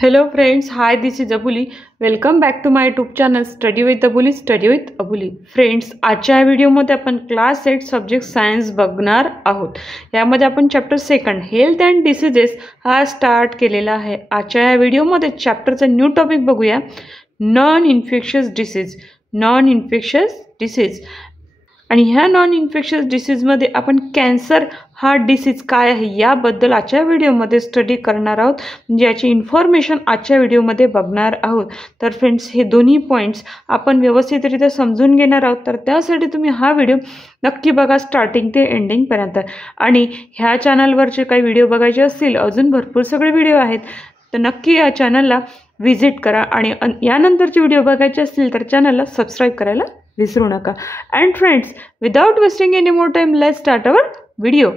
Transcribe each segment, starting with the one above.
Hello friends, hi, this is Abuli. Welcome back to my YouTube channel Study with Abuli, Study with Abuli. Friends, आजच्या व्हिडिओमध्ये आपण class 8 subject science बघणार आहोत. यामध्ये आपण chapter 2 health and diseases हा start केलेला आहे. आजच्या या व्हिडिओमध्ये चॅप्टरचा न्यू टॉपिक बघूया, non infectious disease. Non infectious disease आणि ह्या नॉन इन्फेक्शियस डिसीजमध्ये आपण कॅन्सर हा डिसीज काय आहे याबद्दल आजच्या व्हिडिओमध्ये स्टडी करणार आहोत. म्हणजे याची इन्फॉर्मेशन आजच्या व्हिडिओमध्ये बघणार आहोत. तर फ्रेंड्स, हे दोन्ही पॉईंट्स आपण व्यवस्थितरित्या समजून घेणार आहोत. तर त्यासाठी तुम्ही हा व्हिडिओ नक्की बघा स्टार्टिंग ते एंडिंगपर्यंत. आणि ह्या चॅनलवरचे काही व्हिडिओ बघायचे असतील, अजून भरपूर सगळे व्हिडिओ आहेत, तर नक्की या चॅनलला व्हिजिट करा. आणि यानंतरचे व्हिडिओ बघायचे असतील तर चॅनलला सबस्क्राईब करायला विसरू नका. And friends, without wasting any more time, let's start our video.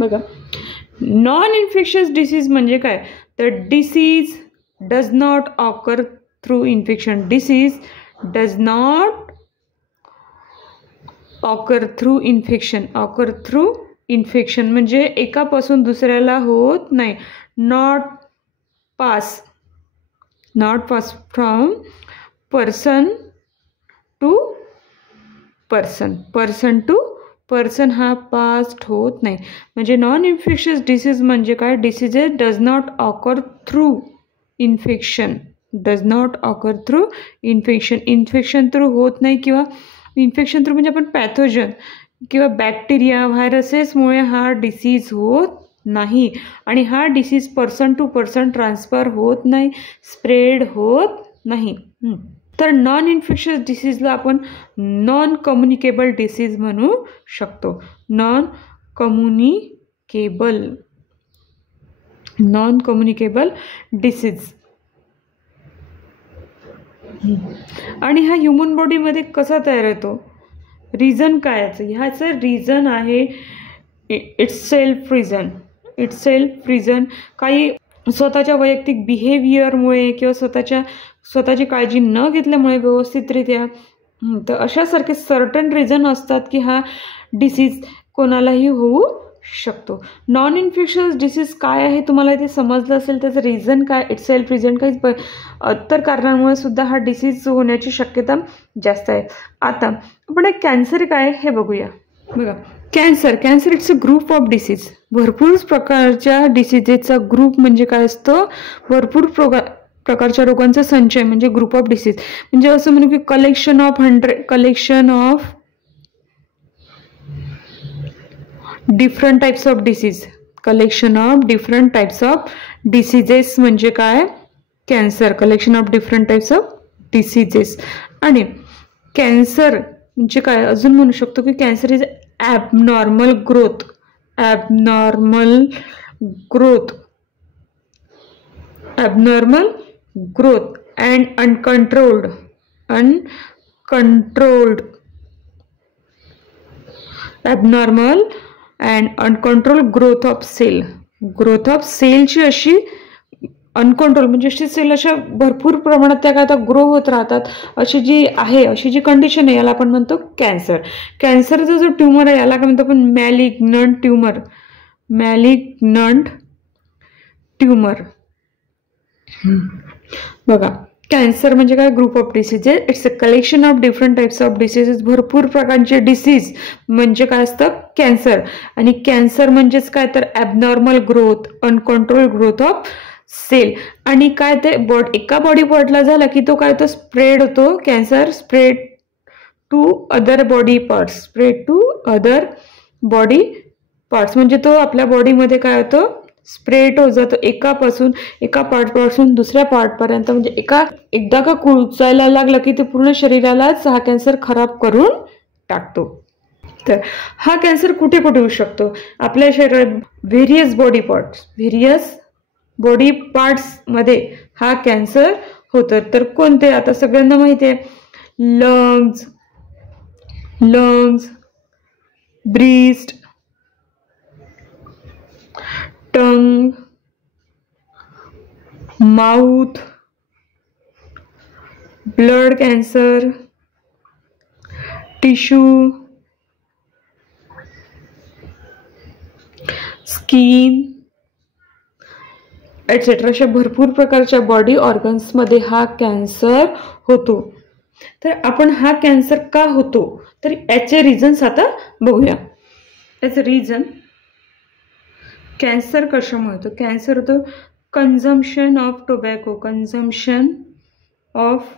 बघा, नॉन इन्फेक्शियस डिसीज म्हणजे काय, तर disease does not occur through infection. Disease does not occur through infection. Occur through infection म्हणजे एकापासून दुसऱ्याला होत नाही. Not pass from person to person हा पास्ट होत नाही. म्हणजे नॉन इन्फेक्शियस डिसीज म्हणजे काय, diseases does not occur through infection. Infection through होत नाही, किंवा इन्फेक्शन थ्रू म्हणजे आपण पॅथोजन किंवा बॅक्टेरिया व्हायरसेसमुळे हा डिसीज होत नाही. आणि हा disease person to person transfer होत नाही, स्प्रेड होत नाही. तर नॉन इन्फेक्शियस डिसीजला आपण नॉन कम्युनिकेबल डिसीज म्हणू शकतो. Non communicable disease. आणि हा ह्युमन बॉडीमध्ये कसा तयार होतो, रिझन काय याचं, ह्याचं रिझन आहे इट्स सेल्फ रिझन. काही स्वतःच्या वैयक्तिक बिहेवियरमुळे किंवा स्वतःची काळजी न घेतल्यामुळे व्यवस्थितरित्या, तर अशासारखे सर्टन रिझन असतात की हा डिसीज कोणालाही होऊ शकतो. नॉन इन्फेक्शियस डिसीज काय आहे तुम्हाला इथे समजलं असेल. त्याचं रिझन काय, इट्स सेल्फ रिझन. काही इतर कारणांमुळे सुद्धा हा डिसीज होण्याची शक्यता जास्त आहे. आता आपण एक कॅन्सर काय हे बघूया. बघा, cancer it's a group of disease. भरपूर प्रकारच्या डिसीजेसचा ग्रुप म्हणजे काय असतं, भरपूर प्रकारच्या रोगांचा संचय म्हणजे ग्रुप ऑफ डिसीज. म्हणजे असं म्हणू की collection of different types of diseases म्हणजे काय, cancer. Collection of different types of diseases. आणि कॅन्सर म्हणजे काय अजून म्हणू शकतो की cancer is abnormal growth and uncontrolled abnormal and uncontrolled growth of सेलची अशी अनकंट्रोल म्हणजे अशी सेल अशा भरपूर प्रमाणात त्या काय ग्रो होत राहतात, अशी जी कंडिशन आहे याला आपण म्हणतो कॅन्सर. कॅन्सरचा जो ट्यूमर आहे याला काय म्हणतो आपण, मॅलिग्नंट ट्यूमर. बघा, कॅन्सर म्हणजे काय, group of diseases. It's a collection of different types of diseases. भरपूर प्रकारचे डिसीज म्हणजे काय असतं, कॅन्सर. आणि कॅन्सर म्हणजेच काय, तर abnormal growth, uncontrol growth of cell. आणि काय ते एका बॉडी पार्टला झाला की तो काय, तो स्प्रेड होतो. Cancer spread to other body parts. म्हणजे तो आपल्या बॉडीमध्ये काय होतो, स्प्रेड होत जातो एका पार्टपासून दुसऱ्या पार्टपर्यंत. म्हणजे एकदा का कुचायला लागला की ते पूर्ण शरीरालाच हा कॅन्सर खराब करून टाकतो. तर हा कॅन्सर कुठे होऊ शकतो, आपल्या शरीरात व्हेरियस बॉडी पार्ट्स मध्ये हा कॅन्सर होतो. तर कोणते, आता सगळ्यांना माहिती आहे, lungs, breast, tongue, mouth, blood cancer, tissue, skin etcetera अशा भरपूर प्रकारच्या बॉडी ऑर्गन्समध्ये हा कॅन्सर होतो. तर आपण हा कॅन्सर का होतो तर याचे रिझन्स आता बघूया. याचं रिझन कॅन्सर कशामुळे होतो. कॅन्सर होतो consumption of tobacco. Consumption of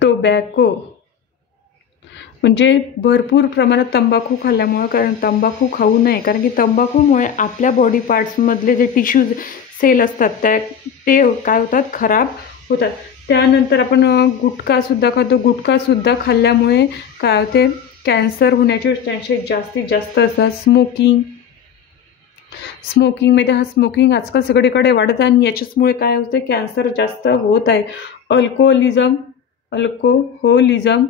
tobacco म्हणजे भरपूर प्रमाणात तंबाखू खाल्ल्यामुळं. कारण तंबाखू खाऊ नये, कारण की तंबाखूमुळे आपल्या बॉडी पार्ट्समधले जे टिश्यूज सेल असतात ते काय होतात, खराब होतात. त्यानंतर आपण गुटखासुद्धा खातो. गुटखासुद्धा खाल्ल्यामुळे काय होते, कॅन्सर होण्याचे चान्सेस जास्तीत जास्त असतात. स्मोकिंगमध्ये हा स्मोकिंग आजकाल सगळीकडे वाढत आहे आणि याच्याचमुळे काय होतं, कॅन्सर जास्त होत आहे. अल्कोहोलिझम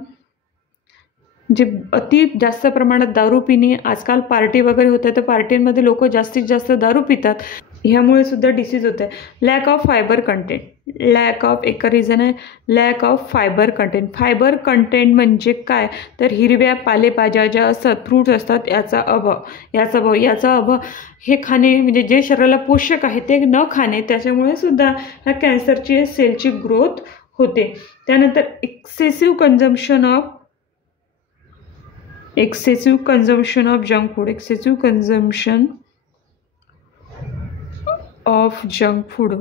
म्हणजे अति जास्त प्रमाणात दारू पिणे. आजकाल पार्टी वगैरे होत आहे तर पार्टीमध्ये लोक जास्तीत जास्त दारू पितात, ह्यामुळे सुद्धा डिसीज होत आहे. Lack of fibre content. एक रिझन आहे lack of fibre content. Fibre content म्हणजे काय तर हिरव्या पालेभाज्या ज्या असतात, फ्रूट्स असतात, याचा अभाव हे खाणे म्हणजे जे शरीराला पोषक आहे ते न खाणे, त्याच्यामुळे सुद्धा ह्या कॅन्सरची सेलची ग्रोथ होते. त्यानंतर excessive consumption of junk food. Junk food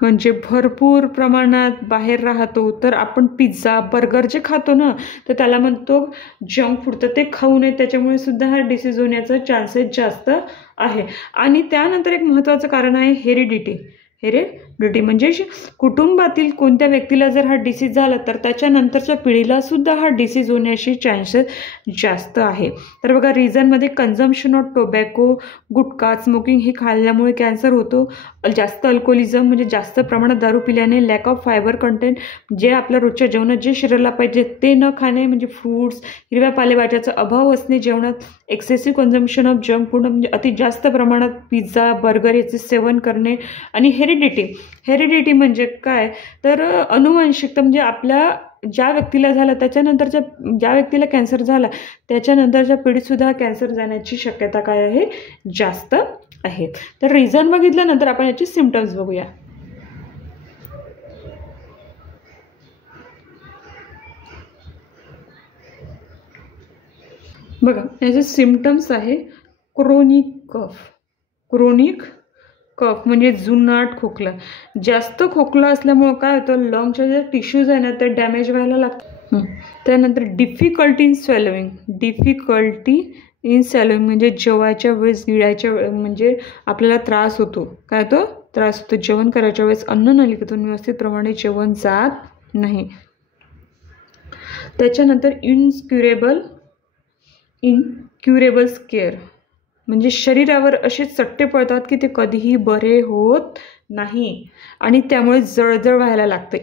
म्हणजे भरपूर प्रमाणात बाहेर राहतो तर आपण पिझ्झा बर्गर जे खातो ना तर त्याला म्हणतो जंक फूड. तर ते खाऊ नये, त्याच्यामुळे सुद्धा हा डिसीज होण्याचा चान्सेस जास्त आहे. आणि त्यानंतर एक महत्त्वाचं कारण आहे हेरिडिटी म्हणजे कुटुंबातील कोणत्या व्यक्तीला जर हा डिसीज झाला तर त्याच्यानंतरच्या पिढीला सुद्धा हा डिसीज होण्याची चान्सेस जास्त आहे. तर बघा, रिझनमध्ये consumption of tobacco, gutkha, smoking हे खाल्ल्यामुळे कॅन्सर होतो. जास्त अल्कोहोलिझम म्हणजे जास्त प्रमाणात दारू पिल्याने. लॅक ऑफ फायबर कंटेंट जे आपल्या रोजच्या जेवणात जे शरीराला पाहिजे ते न खाणे म्हणजे फ्रूट्स, हिरव्या पालेभाज्याचा अभाव असणे जेवणात. Excessive consumption of junk food म्हणजे अति जास्त प्रमाणात पिझ्झा बर्गर याचे सेवन करणे. आणि हेरिडिटी म्हणजे काय तर अनुवांशिकता म्हणजे आपल्या ज्या व्यक्तीला झाला त्याच्यानंतरच्या ज्या व्यक्तीला कॅन्सर झाला त्याच्यानंतरच्या पिढीतसुद्धा कॅन्सर जाण्याची शक्यता काय आहे, जास्त आहे. तर रिझन बघितल्यानंतर आपण याची सिम्पटम्स बघूया. बघा, याचे सिम्पटम्स आहे क्रोनिक कफ म्हणजे जुनाट खोकला. जास्त खोकला असल्यामुळं काय होतं, लंगच्या जे टिश्यूज आहे ना ते डॅमेज व्हायला लागतात. त्यानंतर डिफिकल्टी इन सॅलोइंग म्हणजे जेवायच्या वेळेस गिळायच्या म्हणजे आपल्याला त्रास होतो. काय तो त्रास होतो, जेवण करायच्या वेळेस अन्न नलिकेतून व्यवस्थित प्रमाणे जेवण जात नाही. त्याच्यानंतर इनक्युरेबल स्केअर म्हणजे शरीरावर असे चट्टे पडतात की ते कधीही बरे होत नाही आणि त्यामुळे जळजळ व्हायला लागतं.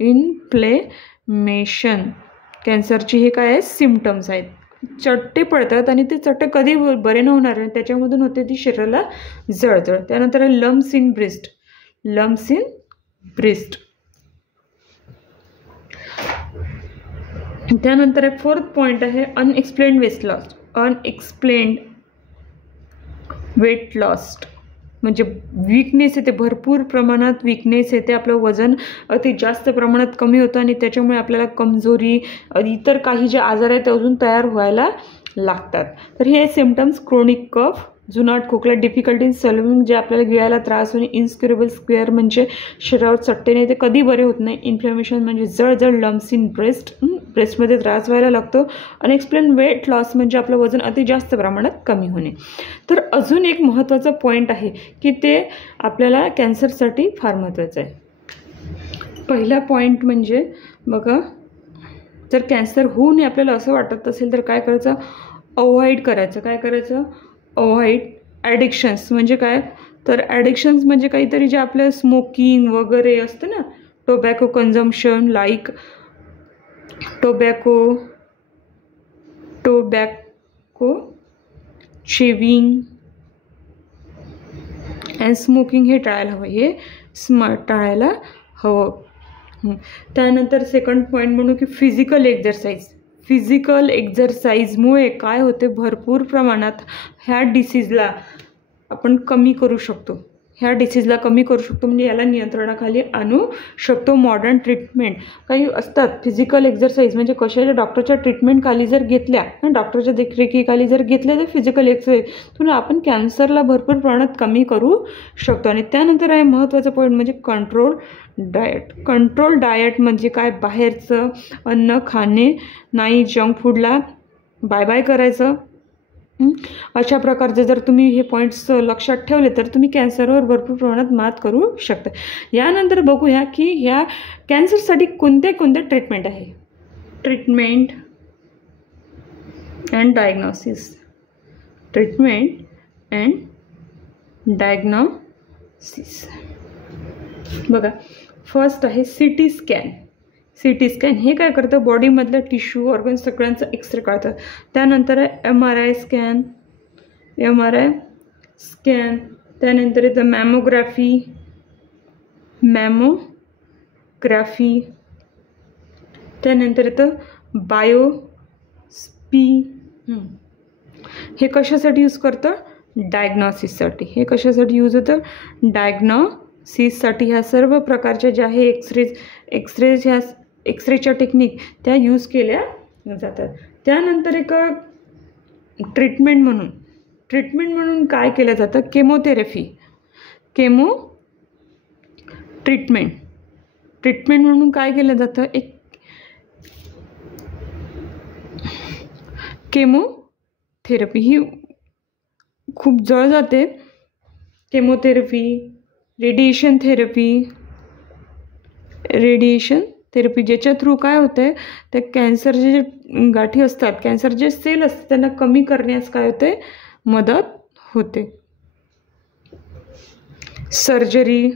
इन्फ्लेमेशन कॅन्सरची हे काय आहे, सिम्पटम्स आहेत. चट्टे पडतात आणि ते चट्टे कधी बरे न होणार आहे, त्याच्यामधून होते ती शरीराला जळजळ. त्यानंतर लम्स इन ब्रेस्ट. त्यानंतर एक फोर्थ पॉईंट आहे अनएक्सप्लेन्ड वेट लॉस म्हणजे विकनेस येते, भरपूर प्रमाणात विकनेस येते. आपलं वजन अति जास्त प्रमाणात कमी होतं आणि त्याच्यामुळे आपल्याला कमजोरी, इतर काही जे आजार आहेत ते अजून तयार व्हायला लागतात. तर हे सिम्पटम्स क्रोनिक कफ, जुनाट खोकला, डिफिकल्टी इन सॉल्विंग जे आपल्याला गिळायला त्रास होणे, इन्क्युरेबल स्क्वेअर म्हणजे शरीरावर चट्टे नाही ते कधी बरे होत नाही, इन्फ्लेमेशन म्हणजे जळजळ, लम्स इन ब्रेस्टमध्ये त्रास व्हायला लागतो, अनएक्सप्लेन वेट लॉस म्हणजे आपलं वजन अति जास्त प्रमाणात कमी होणे. तर अजून एक महत्त्वाचा पॉईंट आहे की ते आपल्याला कॅन्सरसाठी फार महत्त्वाचं आहे. पहिला पॉईंट म्हणजे बघा, जर कॅन्सर होऊ नये आपल्याला असं वाटत असेल तर काय करायचं, अवॉइड करायचं. अवॉइड ॲडिक्शन्स म्हणजे काय तर ॲडिक्शन्स म्हणजे काहीतरी जे आपलं स्मोकिंग वगैरे असतं ना, tobacco consumption like tobacco shaving and smoking हे टाळायला हवं. त्यानंतर सेकंड पॉईंट म्हणू की फिजिकल फिजिकल एक्झरसाइजमुळे काय होते, भरपूर प्रमाणात ह्या डिसीजला आपण कमी करू शकतो. ह्या डिसीजला कमी करू शकतो म्हणजे याला नियंत्रणाखाली आणू शकतो. मॉडर्न ट्रीटमेंट काही असतात. फिजिकल एक्झरसाइज म्हणजे कशाच्या, डॉक्टरच्या ट्रीटमेंटखाली जर घेतल्या, डॉक्टरच्या देखरेखीखाली जर घेतल्या तर फिजिकल एक्सरसाइज तर आपण कॅन्सरला भरपूर प्रमाणात कमी करू शकतो. आणि त्यानंतर आहे महत्त्वाचं पॉईंट म्हणजे कंट्रोल डाएट. कंट्रोल डाएट म्हणजे काय, बाहेरचं अन्न खाणे नाही, जंक फूडला बाय बाय करायचं. अशा प्रकारचे जर तुम्ही हे पॉईंट्स लक्षात ठेवले तर तुम्ही कॅन्सरवर भरपूर प्रमाणात मात करू शकता. यानंतर बघूया की ह्या कॅन्सरसाठी कोणते कोणते ट्रीटमेंट आहे. Treatment and diagnosis. Treatment and diagnosis. बघा, फर्स्ट आहे CT स्कॅन. CT स्कॅन हे काय करतं, बॉडीमधलं टिश्यू ऑर्गन सगळ्यांचं एक्सरे काढतं. त्यानंतर आहे MRI स्कॅन. MRI scan. त्यानंतर येतं मॅमोग्राफी. त्यानंतर येतं बायोप्सी. हे कशासाठी यूज करतं, डायग्नॉसिससाठी. हे कशासाठी यूज होतं, डायग्नॉसिससाठी. ह्या सर्व प्रकारच्या ज्या आहे एक्सरेज ह्या एक्सरेच्या टेक्निक त्या यूज केल्या जातात. त्यानंतर एक ट्रीटमेंट म्हणून काय केलं जातं, केमोथेरपी. ट्रीटमेंट म्हणून काय केलं जातं, एक केमोथेरपी. ही खूप जळ जाते. केमोथेरपी, रेडिएशन थेरपी ज्याच्या थ्रू काय होतंय, त्या कॅन्सरचे जे गाठी असतात, कॅन्सरचे सेल असतात त्यांना कमी करण्यास काय होते, मदत होते. सर्जरी,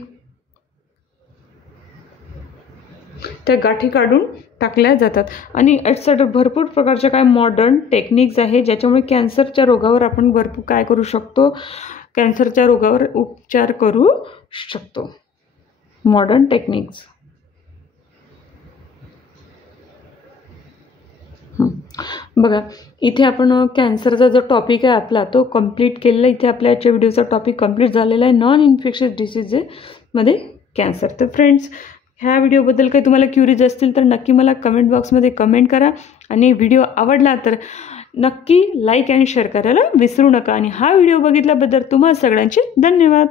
त्या गाठी काढून टाकल्या जातात. आणि ॲटसेट्रा भरपूर प्रकारच्या काय मॉडर्न टेक्निक्स आहे ज्याच्यामुळे कॅन्सरच्या रोगावर आपण भरपूर काय करू शकतो, कॅन्सरच्या रोगावर उपचार करू शकतो. Modern techniques. बघा, इथे आपण कॅन्सरचा जो टॉपिक आहे आपला तो कंप्लीट केलेला. इथे आपल्या आजच्या व्हिडिओचा टॉपिक कंप्लीट झालेला आहे, नॉन इन्फेक्शियस डिसीजेसमध्ये कॅन्सर. तर फ्रेंड्स, ह्या व्हिडिओबद्दल काही तुम्हाला क्युरीज असतील तर नक्की मला कमेंट बॉक्समध्ये कमेंट करा. आणि व्हिडिओ आवडला तर नक्की लाईक आणि शेअर करायला विसरू नका. आणि हा व्हिडिओ बघितल्याबद्दल तुम्हा सगळ्यांचे धन्यवाद.